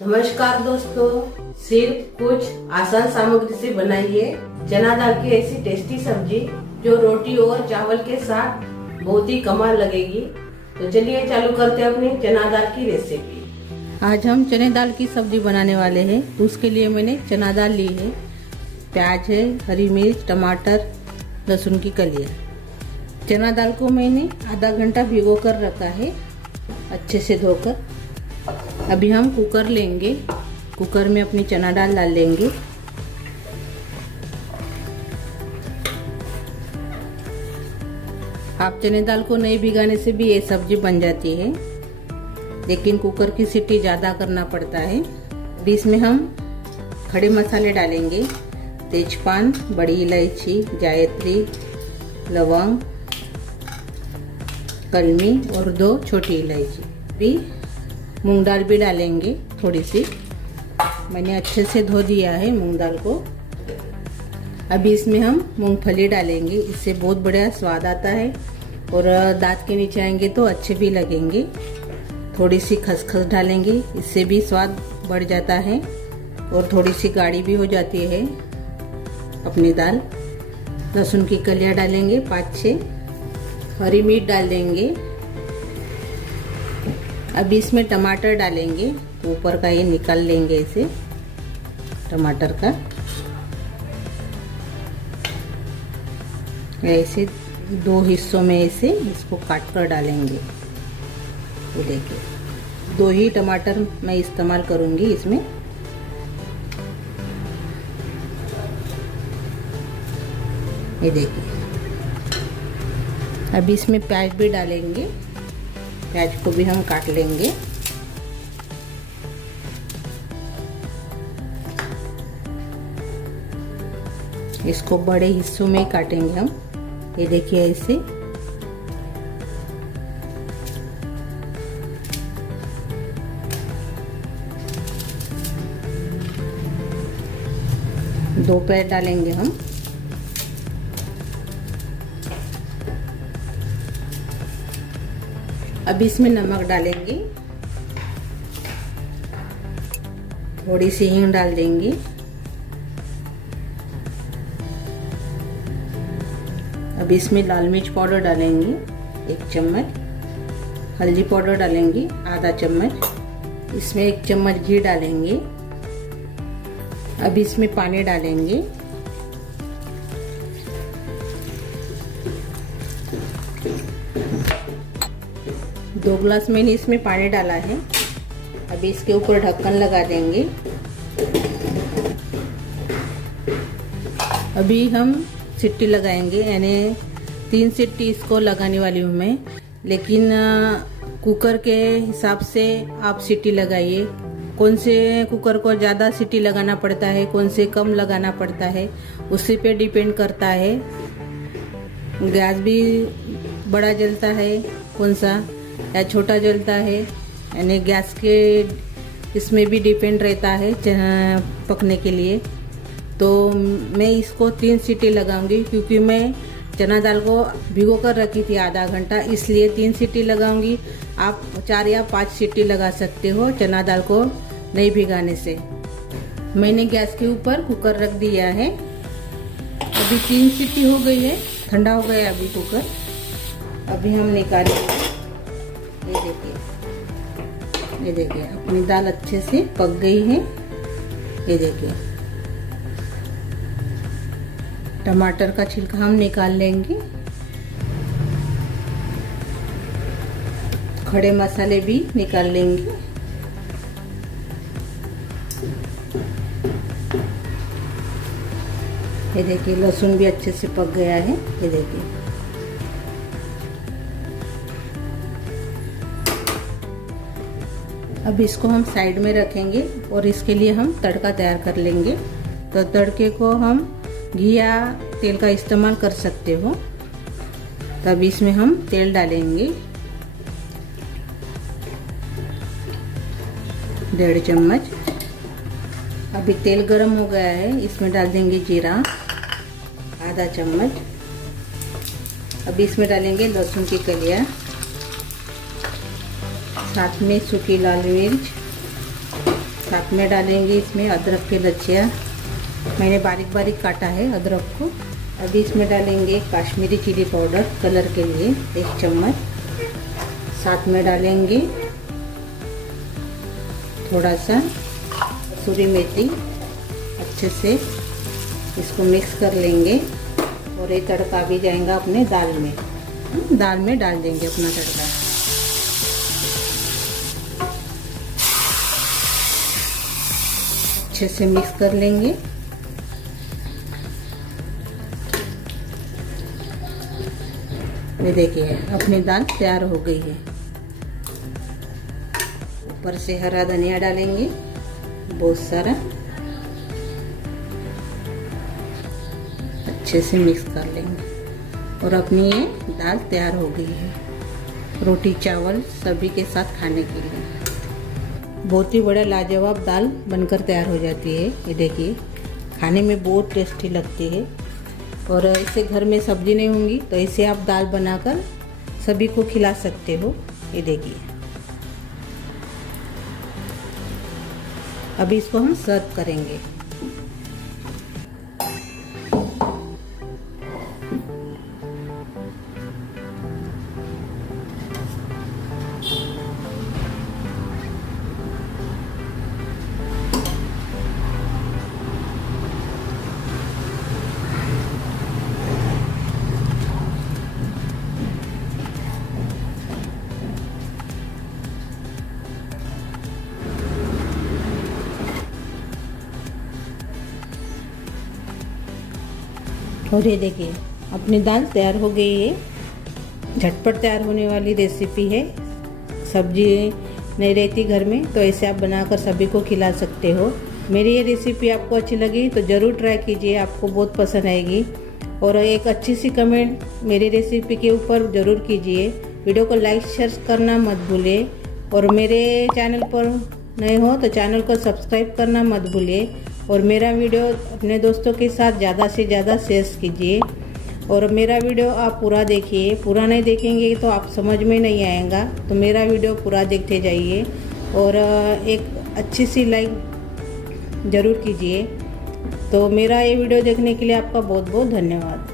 नमस्कार दोस्तों, सिर्फ कुछ आसान सामग्री से बनाइए चना दाल की ऐसी टेस्टी सब्जी जो रोटी और चावल के साथ बहुत ही कमाल लगेगी। तो चलिए चालू करते हैं अपनी चना दाल की रेसिपी। आज हम चने दाल की सब्जी बनाने वाले हैं। उसके लिए मैंने चना दाल ली है, प्याज है, हरी मिर्च, टमाटर, लहसुन की कलियाँ। चना दाल को मैंने आधा घंटा भिगो कर रखा है, अच्छे से धोकर। अभी हम कुकर लेंगे, कुकर में अपनी चना दाल डाल लेंगे। आप चने दाल को नहीं भिगाने से भी ये सब्जी बन जाती है, लेकिन कुकर की सीटी ज़्यादा करना पड़ता है। अभी इसमें हम खड़े मसाले डालेंगे, तेजपान, बड़ी इलायची, जायत्री, लौंग, कलमी और 2 छोटी इलायची। भी मूंग दाल भी डालेंगे थोड़ी सी। मैंने अच्छे से धो दिया है मूंग दाल को। अभी इसमें हम मूंगफली डालेंगे, इससे बहुत बढ़िया स्वाद आता है और दांत के नीचे आएंगे तो अच्छे भी लगेंगे। थोड़ी सी खसखस डालेंगे, इससे भी स्वाद बढ़ जाता है और थोड़ी सी गाढ़ी भी हो जाती है अपनी दाल। लहसुन की कलियाँ डालेंगे 5-6, हरी मिर्च डाल देंगे। अभी इसमें टमाटर डालेंगे, ऊपर का ये निकाल लेंगे इसे, टमाटर का ऐसे 2 हिस्सों में ऐसे इसको काट कर डालेंगे। ये देखिए, 2 ही टमाटर मैं इस्तेमाल करूंगी इसमें। ये देखिए, अभी इसमें प्याज भी डालेंगे, प्याज को भी हम काट लेंगे। इसको बड़े हिस्सों में काटेंगे हम। ये देखिए ऐसे। दो प्याज डालेंगे हम। अभी इसमें नमक डालेंगे, थोड़ी सी हींग डाल देंगे। अभी इसमें लाल मिर्च पाउडर डालेंगे 1 चम्मच, हल्दी पाउडर डालेंगे आधा चम्मच, इसमें 1 चम्मच घी डालेंगे। अभी इसमें पानी डालेंगे। 2 गिलास मैंने इसमें पानी डाला है। अभी इसके ऊपर ढक्कन लगा देंगे। अभी हम सीटी लगाएंगे, यानी 3 सीटी इसको लगाने वाली हूँ मैं, लेकिन कुकर के हिसाब से आप सीटी लगाइए। कौन से कुकर को ज़्यादा सीटी लगाना पड़ता है, कौन से कम लगाना पड़ता है, उसी पे डिपेंड करता है। गैस भी बड़ा जलता है कौन सा या छोटा जलता है, यानी गैस के इसमें भी डिपेंड रहता है पकने के लिए। तो मैं इसको 3 सीटी लगाऊंगी, क्योंकि मैं चना दाल को भिगो कर रखी थी आधा घंटा, इसलिए 3 सीटी लगाऊंगी। आप 4 या 5 सीटी लगा सकते हो चना दाल को नहीं भिगाने से। मैंने गैस के ऊपर कुकर रख दिया है। अभी 3 सीटी हो गई है, ठंडा हो गया अभी कुकर। अभी हम निकालेंगे। ये देखिए, ये देखिए अपनी दाल अच्छे से पक गई है। ये देखिए, टमाटर का छिलका हम निकाल लेंगे। खड़े मसाले भी निकाल लेंगे। ये देखिए, लहसुन भी अच्छे से पक गया है। ये देखिए, अब इसको हम साइड में रखेंगे और इसके लिए हम तड़का तैयार कर लेंगे। तो तड़के को हम घी या तेल का इस्तेमाल कर सकते हो। तब इसमें हम तेल डालेंगे 1.5 चम्मच। अभी तेल गरम हो गया है, इसमें डाल देंगे जीरा आधा चम्मच। अभी इसमें डालेंगे लहसुन की कलियाँ, साथ में सूखी लाल मिर्च, साथ में डालेंगे इसमें अदरक के लच्छियाँ। मैंने बारीक बारीक काटा है अदरक को। अभी इसमें डालेंगे कश्मीरी चिली पाउडर कलर के लिए 1 चम्मच। साथ में डालेंगे थोड़ा सा कसूरी मेथी। अच्छे से इसको मिक्स कर लेंगे और ये तड़का भी जाएगा अपने दाल में। दाल में डाल देंगे अपना तड़का। अच्छे से मिक्स कर लेंगे। ये देखिए अपनी दाल तैयार हो गई है। ऊपर से हरा धनिया डालेंगे बहुत सारा। अच्छे से मिक्स कर लेंगे और अपनी ये दाल तैयार हो गई है रोटी चावल सभी के साथ खाने के लिए। बहुत ही बड़ा लाजवाब दाल बनकर तैयार हो जाती है। ये देखिए खाने में बहुत टेस्टी लगती है। और इससे घर में सब्जी नहीं होंगी तो इसे आप दाल बनाकर सभी को खिला सकते हो। ये देखिए अभी इसको हम सर्व करेंगे। और ये देखिए अपनी दाल तैयार हो गई है। झटपट तैयार होने वाली रेसिपी है। सब्जी नहीं रहती घर में तो ऐसे आप बनाकर सभी को खिला सकते हो। मेरी ये रेसिपी आपको अच्छी लगी तो ज़रूर ट्राई कीजिए, आपको बहुत पसंद आएगी। और एक अच्छी सी कमेंट मेरी रेसिपी के ऊपर ज़रूर कीजिए। वीडियो को लाइक शेयर करना मत भूलिए। और मेरे चैनल पर नए हो तो चैनल को सब्सक्राइब करना मत भूलिए। और मेरा वीडियो अपने दोस्तों के साथ ज़्यादा से ज़्यादा शेयर कीजिए। और मेरा वीडियो आप पूरा देखिए। पूरा नहीं देखेंगे तो आप समझ में नहीं आएगा, तो मेरा वीडियो पूरा देखते जाइए। और एक अच्छी सी लाइक ज़रूर कीजिए। तो मेरा ये वीडियो देखने के लिए आपका बहुत बहुत धन्यवाद।